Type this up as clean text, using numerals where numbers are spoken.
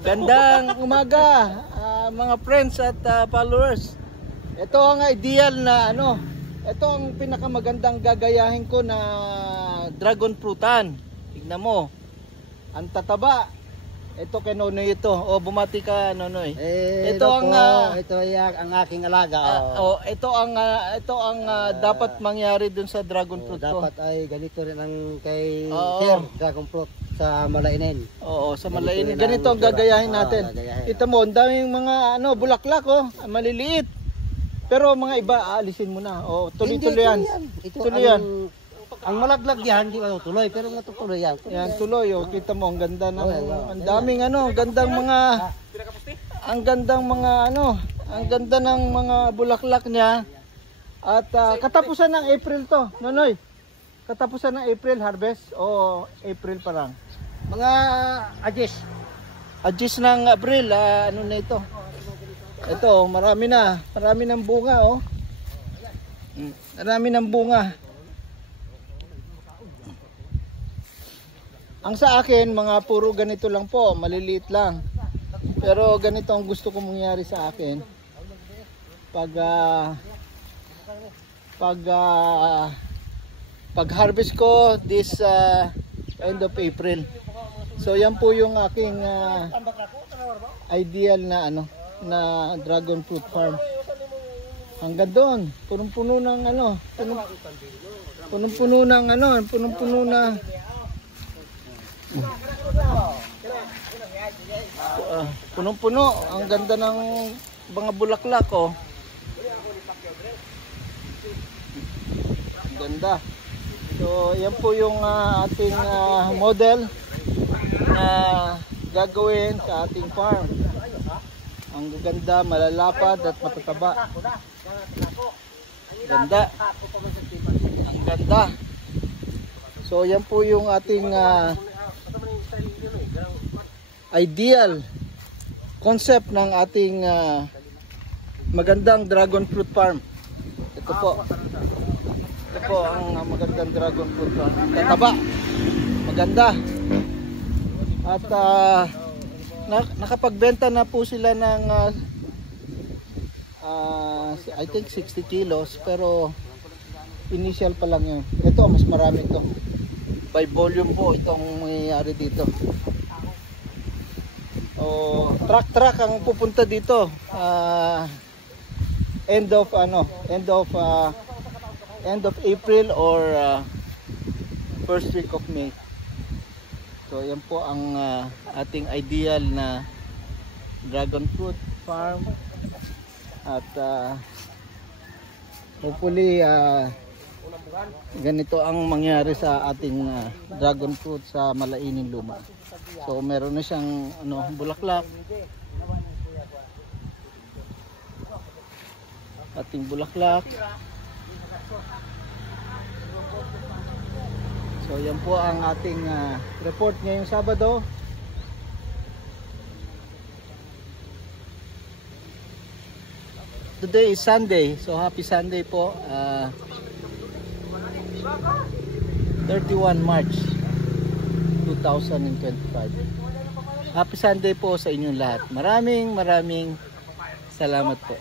Gandang umaga, mga friends at followers. Ito ang ideal na ano, ito ang pinakamagandang gagayahin ko na dragon fruitan. Tignan mo, ang tataba. Ito kay Nonoy ito. O bumati ka, Nonoy. Ito ang ito ang aking alaga. Ito ang dapat mangyari dun sa dragon fruit ko. Dapat ay ganito rin ang kay Sir dragon fruit sa Malainin. Oo, sa Malainin. Ganito ang gagayahin natin. Kita mo, ang daming mga bulaklak maliliit. Pero mga iba aalisin mo na. Tuloy-tuloy yan. Tuloy yan. Ang malaglag yan, hindi matutuloy, pero matutuloy yan. Yan, tuloy. Kita mo, ang ganda ng, ang daming gandang mga, ang ganda ng mga bulaklak niya. At katapusan ng April to, Nonoy. Katapusan ng April harvest o April pa lang? Mga Adjust ng April, ano na ito? Ito, marami ng bunga, Marami ng bunga. Ang sa akin, mga puro ganito lang po, maliliit lang. Pero ganito ang gusto ko mangyari sa akin. Pag harvest ko this end of April. So yan po yung aking ideal na na dragon fruit farm. Hanggang doon, punong-puno ng punong-puno na punong-puno. Ang ganda ng mga bulaklak, Ang ganda. So yan po yung ating model na gagawin sa ating farm. Ang ganda, malalapad at matataba. Ganda. Ang ganda. So yan po yung ating ideal concept ng ating magandang dragon fruit farm. Ito po. Ito po ang magandang dragon fruit farm. Tataba. Maganda. At nakapagbenta na po sila ng I think 60 kilos, pero initial pa lang yun. Ito mas marami ito. By volume po itong mangyayari dito. Truck ang pupunta dito. End of April or first week of May. So yan po ang ating ideal na dragon fruit farm. At hopefully ganito ang mangyari sa ating dragon fruit sa Malainin Luma. So meron na siyang bulaklak. Ating bulaklak. So yan po ang ating report ngayong Sabado. Today is Sunday, so happy Sunday po. 31 March 2025. Happy Sunday po sa inyong lahat. Maraming salamat po.